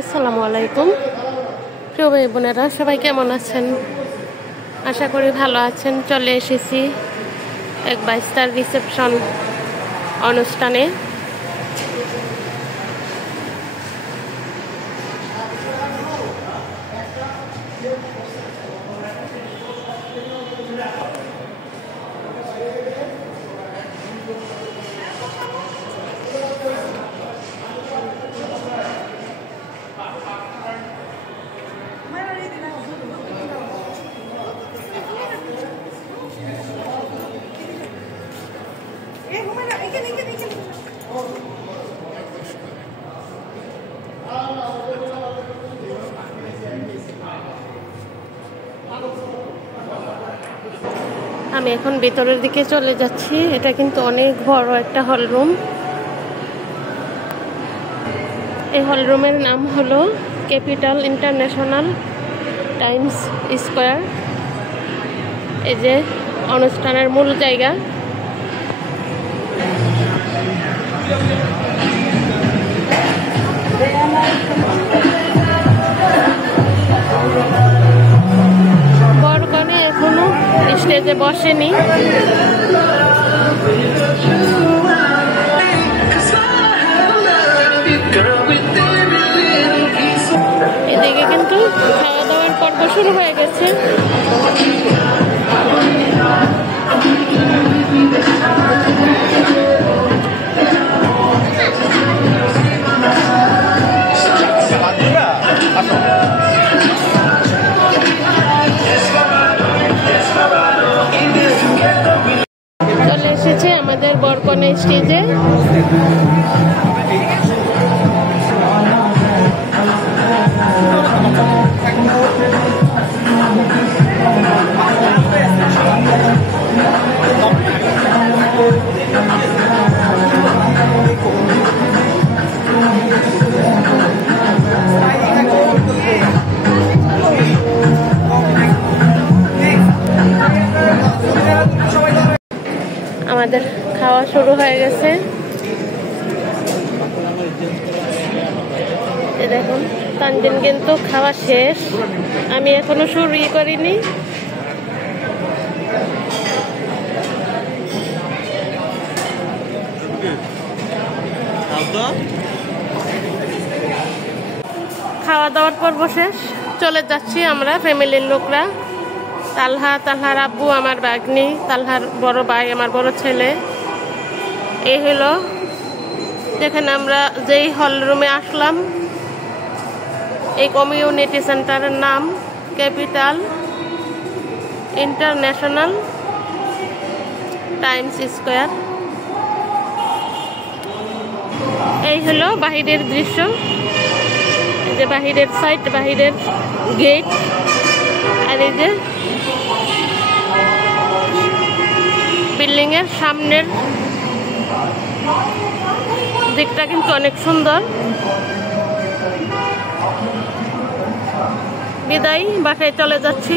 আসসালামু আলাইকুম প্রিয় ভাই বোনেরা, সবাই কেমন আছেন? আশা করি ভালো আছেন। চলে এসেছি এক বাইস্টার রিসেপশন অনুষ্ঠানে। আমি এখন ভিতরের দিকে চলে যাচ্ছি। এটা কিন্তু অনেক বড় একটা হল রুম। এই হল রুমের নাম হলো ক্যাপিটাল ইন্টারন্যাশনাল টাইমস স্কোয়ার। এই যে অনুষ্ঠানের মূল জায়গা। বরকনে এখনো স্টেজে বসেনি। এদিকে কিন্তু খাওয়া দাওয়ার পর্ব শুরু হয়ে গেছে। চলে এসেছে আমাদের বরকনে স্টেজে। আমাদের খাওয়া শুরু হয়ে গেছে। দেখুন, তানজিন কিন্তু খাওয়া শেষ, আমি এখনো শুরুই করিনি। খাওয়া দাওয়ার পর্ব শেষ। চলে যাচ্ছি আমরা ফ্যামিলির লোকরা। তালহার আব্বু, আমার বাগনি, তালহার বড় ভাই, আমার বড় ছেলে। এই হলো যেখানে আমরা যেই হল রুমে আসলাম। এই কমিউনিটি সেন্টারের নাম ক্যাপিটাল ইন্টারন্যাশনাল টাইমস স্কোয়ার। এই হলো বাহিরের দৃশ্য। এই যে বাহিরের সাইড, বাহিরের গেট। আর এই যে বিল্ডিং এর সামনের দিকটা কিন্তু অনেক সুন্দর। বিদায়, বাসায় চলে যাচ্ছি।